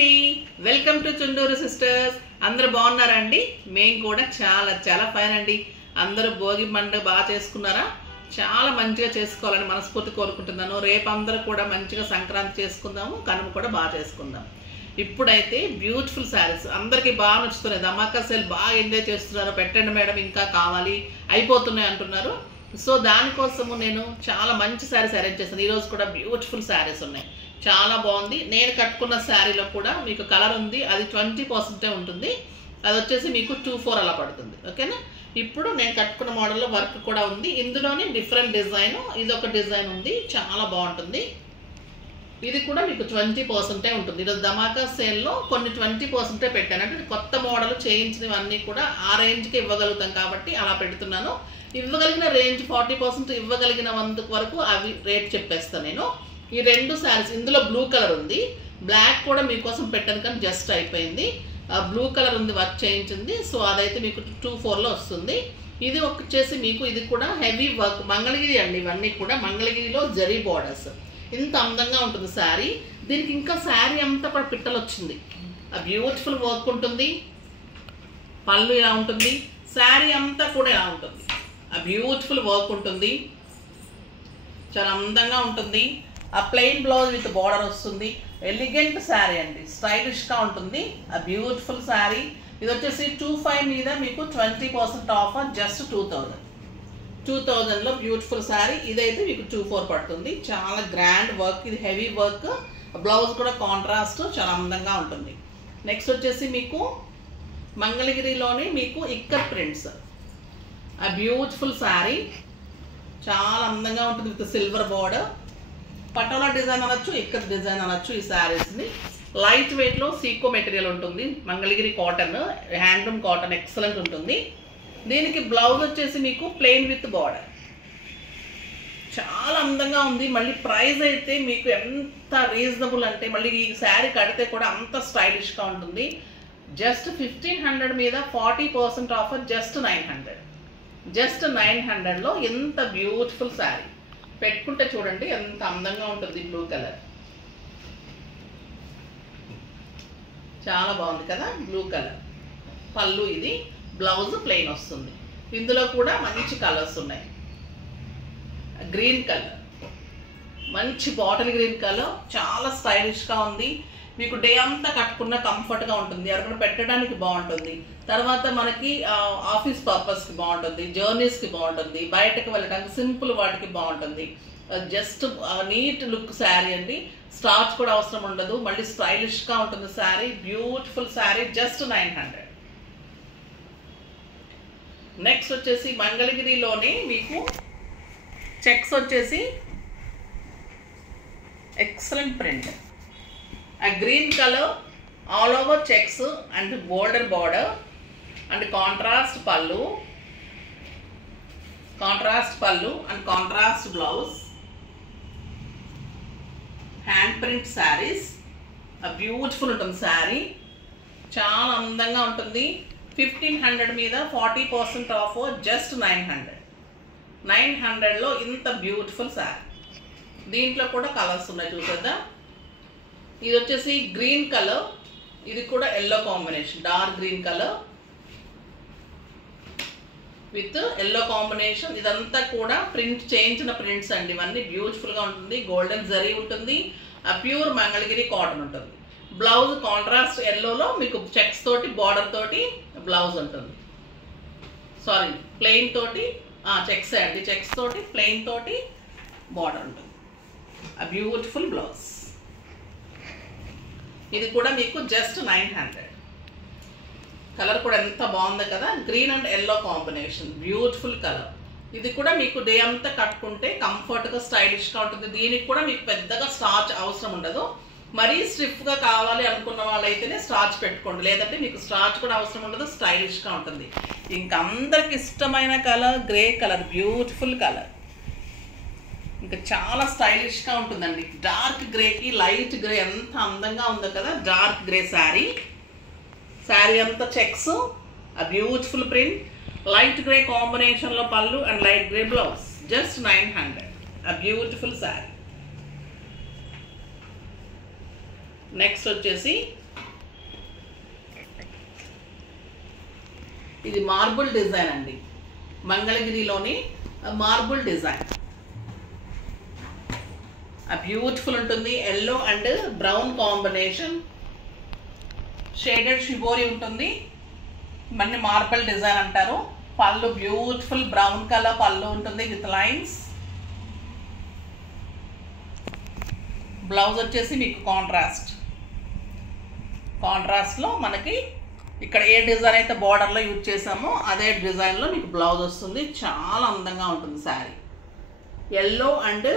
అండి, welcome to Chunduru sisters. అందరూ బాగున్నారా అండి? మేము కూడా చాలా చాలా ఫైన్ అండి. అందరూ భోగి పండుగ బాగా చేసుకున్నారా? చాలా మంచిగా చేసుకోవాలని మనస్ఫూర్తి కోరుకుంటున్నాను. రేపు అందరూ కూడా మంచిగా సంక్రాంతి చేసుకుందాము, కనుమ కూడా బాగా చేసుకుందాం. ఇప్పుడైతే బ్యూటిఫుల్ శారీస్ అందరికీ బాగా నచ్చుతున్నాయి. ధమాకా సేల్ బాగా ఎంజాయ్ చేస్తున్నారు. పెట్టండి మేడం, ఇంకా కావాలి, అయిపోతున్నాయి అంటున్నారు. సో దానికోసము నేను చాలా మంచి శారీస్ అరేంజ్ చేస్తాను. ఈరోజు కూడా బ్యూటిఫుల్ శారీస్ ఉన్నాయి, చాలా బాగుంది. నేను కట్టుకున్న శారీలో కూడా మీకు కలర్ ఉంది, అది 20% ఉంటుంది. అది వచ్చేసి మీకు 24 అలా పడుతుంది. ఓకేనా? ఇప్పుడు నేను కట్టుకున్న మోడల్లో వర్క్ కూడా ఉంది. ఇందులోనే డిఫరెంట్ డిజైన్, ఇది ఒక డిజైన్ ఉంది, చాలా బాగుంటుంది. ఇది కూడా మీకు 20% ఉంటుంది. ఈరోజు ధమాకా సేల్లో కొన్ని 20% పెట్టాను. అంటే కొత్త మోడల్ చేయించినవన్నీ కూడా ఆ రేంజ్కి ఇవ్వగలుగుతాం కాబట్టి అలా పెడుతున్నాను. ఇవ్వగలిగిన రేంజ్ 40% ఇవ్వగలిగిన వరకు అవి రేట్ చెప్పేస్తాను నేను. ఈ రెండు శారీస్, ఇందులో బ్లూ కలర్ ఉంది, బ్లాక్ కూడా మీకోసం పెట్టాను కానీ జస్ట్ అయిపోయింది. బ్లూ కలర్ ఉంది, వర్క్ చేయించింది. సో అదైతే మీకు 24లో వస్తుంది. ఇది వచ్చేసి మీకు ఇది కూడా హెవీ వర్క్, మంగళగిరి అండి. ఇవన్నీ కూడా మంగళగిరిలో జరీ బార్డర్స్. ఇంత అందంగా ఉంటుంది శారీ. దీనికి ఇంకా శారీ అంతా కూడా పిట్టలు వచ్చింది. ఆ బ్యూటిఫుల్ వర్క్ ఉంటుంది. పళ్ళు ఇలా ఉంటుంది, శారీ అంతా కూడా ఇలా ఉంటుంది. ఆ బ్యూటిఫుల్ వర్క్ ఉంటుంది, చాలా అందంగా ఉంటుంది. ఆ ప్లెయిన్ బ్లౌజ్ విత్ బార్డర్ వస్తుంది. ఎలిగెంట్ శారీ అండి, స్టైలిష్గా ఉంటుంది. ఆ బ్యూటిఫుల్ శారీ. ఇది వచ్చేసి 25 మీద మీకు 20% ఆఫర్, జస్ట్ 2000లో బ్యూటిఫుల్ శారీ. ఇదైతే మీకు 24 పడుతుంది. చాలా గ్రాండ్ వర్క్, ఇది హెవీ వర్క్. బ్లౌజ్ కూడా కాంట్రాస్ట్, చాలా అందంగా ఉంటుంది. నెక్స్ట్ వచ్చేసి మీకు మంగళగిరిలోనే మీకు ఇక్కత్ ప్రింట్స్. ఆ బ్యూటిఫుల్ శారీ చాలా అందంగా ఉంటుంది with silver border. Patola design అనొచ్చు, ఇక్కత్ డిజైన్ అనొచ్చు. ఈ శారీస్ని లైట్ వెయిట్లో సీకో మెటీరియల్ ఉంటుంది. Mangalagiri cotton, handloom cotton, excellent ఉంటుంది. దీనికి బ్లౌజ్ వచ్చేసి మీకు ప్లెయిన్ విత్ బార్డర్, చాలా అందంగా ఉంది. మళ్ళీ ప్రైస్ అయితే మీకు ఎంత రీజనబుల్ అంటే, మళ్ళీ ఈ శారీ కడితే కూడా అంత స్టైలిష్గా ఉంటుంది. జస్ట్ 1500 మీద 40% ఆఫర్, జస్ట్ 900. జస్ట్ 900లో ఎంత బ్యూటిఫుల్ శారీ. పెట్టుకుంటే చూడండి ఎంత అందంగా ఉంటుంది. బ్లూ కలర్ చాలా బాగుంది కదా, బ్లూ కలర్. పళ్ళు ఇది, బ్లౌజ్ ప్లెయిన్ వస్తుంది. ఇందులో కూడా మంచి కలర్స్ ఉన్నాయి. గ్రీన్ కలర్, మంచి బాటిల్ గ్రీన్ కలర్, చాలా స్టైలిష్గా ఉంది. మీకు డే అంతా కట్టుకున్న కంఫర్ట్గా ఉంటుంది. ఎవరికైనా పెట్టడానికి బాగుంటుంది. తర్వాత మనకి ఆఫీస్ పర్పస్కి బాగుంటుంది, జర్నీస్కి బాగుంటుంది, బయటకు వెళ్ళడానికి సింపుల్ వాటికి బాగుంటుంది. జస్ట్ నీట్ లుక్ శారీ అండి. స్టార్చ్ కూడా అవసరం ఉండదు. మళ్ళీ స్టైలిష్గా ఉంటుంది sari. Beautiful sari, just 900. Next వచ్చేసి మంగళగిరిలోనే మీకు చెక్స్ వచ్చేసి ఎక్సలెంట్ ప్రింట్. ఆ green colour all over checks and border border and contrast పళ్ళు and contrast blouse. Hand print saris. Beautiful ఉంటుంది శారీ, చాలా అందంగా ఉంటుంది. 1500 మీద 40% ఆఫ్, జస్ట్ 900. 900లో ఇంత బ్యూటిఫుల్ శారీ. దీంట్లో కూడా కలర్స్ ఉన్నాయి, చూసేద్దాం. ఇది వచ్చేసి గ్రీన్ కలర్, ఇది కూడా yellow combination, dark green colour with yellow combination. ఇదంతా కూడా ప్రింట్ చేయించిన ప్రింట్స్ అండి. ఇవన్నీ బ్యూటిఫుల్గా ఉంటుంది. గోల్డెన్ జరీ ఉంటుంది. ప్యూర్ మంగళగిరి కాటన్ ఉంటుంది. బ్లౌజ్ కాంట్రాస్ట్ ఎల్లోలో మీకు చెక్స్ తోటి బార్డర్ తోటి బ్లౌజ్ ఉంటుంది. సారీ, ప్లెయిన్ తోటి చెక్స్ అండి, చెక్స్ తోటి ప్లెయిన్ తోటి బార్డర్ ఉంటుంది. ఆ బ్యూటిఫుల్ బ్లౌజ్. ఇది కూడా మీకు జస్ట్ 900. కలర్ కూడా ఎంత బాగుంది కదా, green and yellow combination, beautiful colour. ఇది కూడా మీకు డే అంతా కట్టుకుంటే కంఫర్ట్గా స్టైలిష్గా ఉంటుంది. దీనికి కూడా మీకు పెద్దగా స్టార్చ్ అవసరం ఉండదు. మరీ స్టిఫ్గా కావాలి అనుకున్న వాళ్ళైతేనే స్టార్చ్ పెట్టుకోండి, లేదంటే మీకు స్టార్చ్ కూడా అవసరం ఉండదు. స్టైలిష్గా ఉంటుంది. ఇంకా అందరికి ఇష్టమైన colour grey colour, beautiful colour. ఇంకా చాలా స్టైలిష్గా ఉంటుందండి. డార్క్ గ్రేకి లైట్ గ్రే ఎంత అందంగా ఉందో కదా. Dark grey sari. శారీ అంతా చెక్స్, ఆ బ్యూటిఫుల్ ప్రింట్, లైట్ గ్రే కాంబినేషన్లో పళ్ళు and light grey blouse, just 900. ఆ బ్యూటిఫుల్ శారీ. నెక్స్ట్ వచ్చేసి ఇది మార్బుల్ డిజైన్ అండి, మంగళగిరిలోని మార్బుల్ డిజైన్. బ్యూటిఫుల్ ఉంటుంది. Yellow and brown combination, shaded shibori ఉంటుంది. మళ్ళీ మార్బుల్ డిజైన్ అంటారు. పళ్ళు బ్యూటిఫుల్ బ్రౌన్ కలర్ పళ్ళు ఉంటుంది విత్ లైన్స్. బ్లౌజ్ వచ్చేసి మీకు కాంట్రాస్ట్లో మనకి ఇక్కడ ఏ డిజైన్ అయితే బార్డర్లో యూజ్ చేసామో అదే డిజైన్లో మీకు బ్లౌజ్ వస్తుంది. చాలా అందంగా ఉంటుంది sari. Yellow and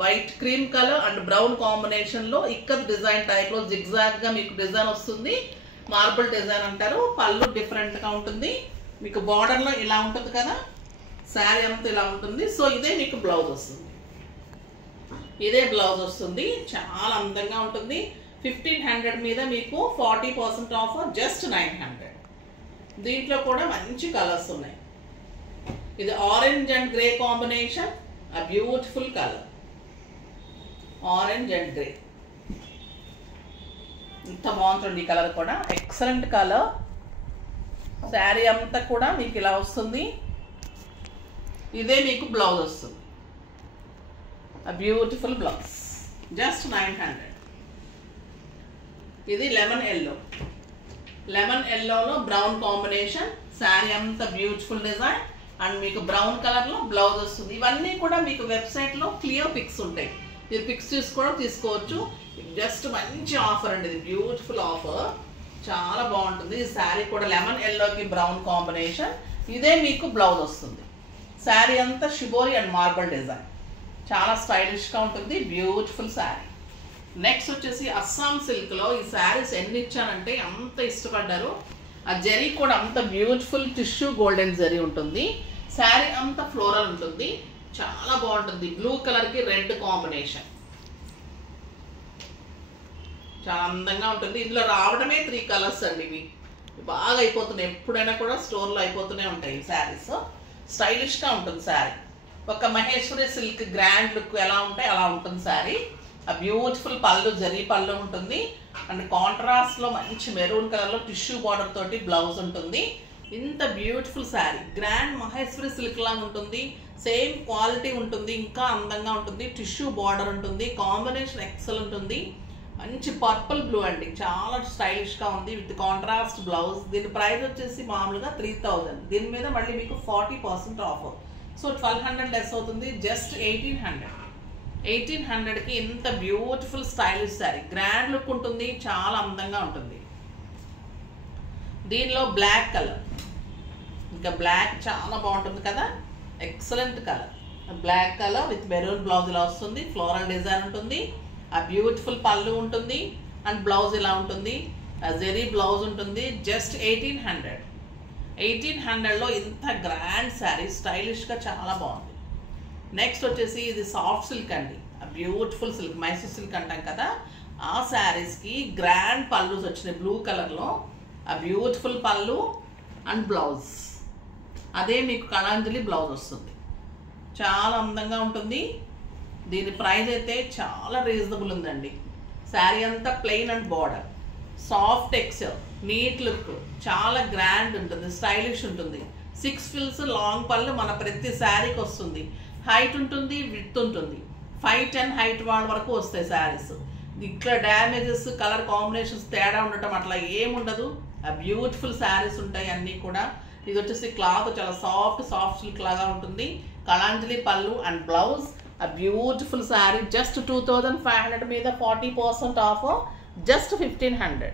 white cream colour and brown కాంబినేషన్లో ఇక్కత్ డిజైన్ టైప్లో జిగ్జాగ్గా మీకు డిజైన్ వస్తుంది. మార్బుల్ డిజైన్ అంటారు. పళ్ళు డిఫరెంట్గా ఉంటుంది. మీకు బార్డర్లో ఇలా ఉంటుంది కదా, శారీ అంతా ఇలా ఉంటుంది. సో ఇదే మీకు బ్లౌజ్ వస్తుంది. చాలా అందంగా ఉంటుంది. 1500 మీద మీకు 40% ఆఫర్, జస్ట్ 900. దీంట్లో కూడా మంచి కలర్స్ ఉన్నాయి. ఇది orange and grey combination, beautiful colour. Orange and grey ఇంత బాగుంటుంది. ఈ కలర్ కూడా ఎక్సలెంట్ కలర్. శారీ అంతా కూడా మీకు ఇలా వస్తుంది. ఇదే మీకు బ్లౌజ్ వస్తుంది. Beautiful blouse, just 900. ఇది లెమన్ ఎల్లోలో బ్రౌన్ కాంబినేషన్. శారీ అంతా బ్యూటిఫుల్ డిజైన్ అండ్ మీకు బ్రౌన్ కలర్లో బ్లౌజ్ వస్తుంది. ఇవన్నీ కూడా మీకు వెబ్సైట్లో క్లియర్ పిక్స్ ఉంటాయి. మీరు పిక్స్ కూడా తీసుకోవచ్చు. జస్ట్ మంచి ఆఫర్ అండి, ఇది బ్యూటిఫుల్ ఆఫర్. చాలా బాగుంటుంది. ఈ శారీ కూడా లెమన్ ఎల్లోకి బ్రౌన్ కాంబినేషన్. ఇదే మీకు బ్లౌజ్ వస్తుంది. శారీ అంతా షిబోరి అండ్ మార్బుల్ డిజైన్, చాలా స్టైలిష్గా ఉంటుంది. బ్యూటిఫుల్ శారీ. నెక్స్ట్ వచ్చేసి అస్సాం సిల్క్లో ఈ శారీస్ ఎన్ని ఇచ్చానంటే అంత ఇష్టపడ్డారు. ఆ జరీ కూడా అంత బ్యూటిఫుల్ టిష్యూ గోల్డెన్ జరీ ఉంటుంది. శారీ అంత ఫ్లోరల్ ఉంటుంది. చాలా బాగుంటుంది. బ్లూ కలర్కి రెడ్ కాంబినేషన్, చాలా అందంగా ఉంటుంది. ఇందులో రావడమే 3 కలర్స్ అండి. ఇవి బాగా అయిపోతున్నాయి. ఎప్పుడైనా కూడా స్టోర్లో అయిపోతూనే ఉంటాయి. శారీస్ స్టైలిష్గా ఉంటుంది. శారీ ఒక మహేశ్వరి సిల్క్ గ్రాండ్ లుక్ ఎలా ఉంటాయి అలా ఉంటుంది శారీ. బ్యూటిఫుల్ పళ్ళు, జరీ పళ్ళు ఉంటుంది. అండ్ కాంట్రాస్ట్లో మంచి మెరూన్ కలర్లో టిష్యూ బార్డర్ తోటి బ్లౌజ్ ఉంటుంది. ఇంత beautiful sari, grand Maheshwari silk లాగా ఉంటుంది. సేమ్ క్వాలిటీ ఉంటుంది. ఇంకా అందంగా ఉంటుంది. టిష్యూ బార్డర్ ఉంటుంది. కాంబినేషన్ ఎక్సలెంట్ ఉంది. మంచి పర్పుల్ బ్లూ అండి, చాలా స్టైలిష్గా ఉంది విత్ కాంట్రాస్ట్ బ్లౌజ్. దీని ప్రైస్ వచ్చేసి మామూలుగా 3000. దీని మీద మళ్ళీ మీకు 40% ఆఫర్. సో 1200 లెస్ అవుతుంది. జస్ట్ 1800. 1800కి ఇంత beautiful stylish sari, grand look ఉంటుంది. చాలా అందంగా ఉంటుంది. దీనిలో బ్లాక్ కలర్, ఇంకా బ్లాక్ చాలా బాగుంటుంది కదా, excellent colour. Black colour with maroon blouse ఇలా వస్తుంది. ఫ్లోరల్ డిజైన్ ఉంటుంది. బ్యూటిఫుల్ పళ్ళు ఉంటుంది అండ్ బ్లౌజ్ ఇలా ఉంటుంది. జెరీ బ్లౌజ్ ఉంటుంది. జస్ట్ 1800. 1800లో ఇంత గ్రాండ్ శారీ, స్టైలిష్గా చాలా బాగుంది. నెక్స్ట్ వచ్చేసి ఇది సాఫ్ట్ సిల్క్ అండి. బ్యూటిఫుల్ సిల్క్, మైసూర్ సిల్క్ అంటాం కదా, ఆ శారీస్కి గ్రాండ్ పళ్ళుస్ వచ్చినాయి బ్లూ కలర్లో. బ్యూటిఫుల్ పళ్ళు అండ్ బ్లౌజ్, అదే మీకు కళాంజలి బ్లౌజ్ వస్తుంది. చాలా అందంగా ఉంటుంది. దీని ప్రైస్ అయితే చాలా రీజనబుల్ ఉందండి. శారీ అంతా plain and border, soft texture, neat look, చాలా గ్రాండ్ ఉంటుంది. స్టైలిష్ ఉంటుంది. 6 ఫిల్స్ లాంగ్ పళ్ళు మన ప్రతి శారీకి వస్తుంది. హైట్ ఉంటుంది, విడ్త్ ఉంటుంది. 5'10" హైట్ వాళ్ళ వరకు వస్తాయి శారీస్. ఇట్లా డ్యామేజెస్, కలర్ కాంబినేషన్స్ తేడా ఉండటం అట్లా ఏముండదు. బ్యూటిఫుల్ శారీస్ ఉంటాయి అన్నీ కూడా. ఇది వచ్చేసి క్లాత్ చాలా సాఫ్ట్ సిల్క్ లాగా ఉంటుంది. కళాంజలి పళ్ళు and blouse. Beautiful sari. Just 2500 మీద 40% ఆఫర్. జస్ట్ 1500.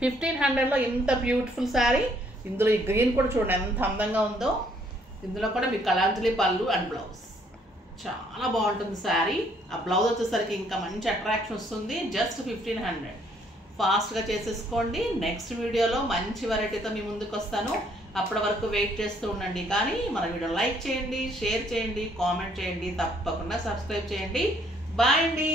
1500లో ఇంత బ్యూటిఫుల్ శారీ. ఇందులో ఈ గ్రీన్ కూడా చూడండి ఎంత అందంగా ఉందో. ఇందులో కూడా మీకు కళాంజలి పళ్ళు అండ్ బ్లౌజ్. చాలా బాగుంటుంది శారీ. ఆ బ్లౌజ్ వచ్చేసరికి ఇంకా మంచి అట్రాక్షన్ వస్తుంది. జస్ట్ 1500. ఫాస్ట్గా చేసేసుకోండి. నెక్స్ట్ వీడియోలో మంచి వెరైటీతో మీ ముందుకు వస్తాను. అప్పటి వరకు వెయిట్ చేస్తూ ఉండండి. కానీ మన వీడియో లైక్ చేయండి, షేర్ చేయండి, కామెంట్ చేయండి, తప్పకుండా సబ్స్క్రైబ్ చేయండి. బాయ్ అండి.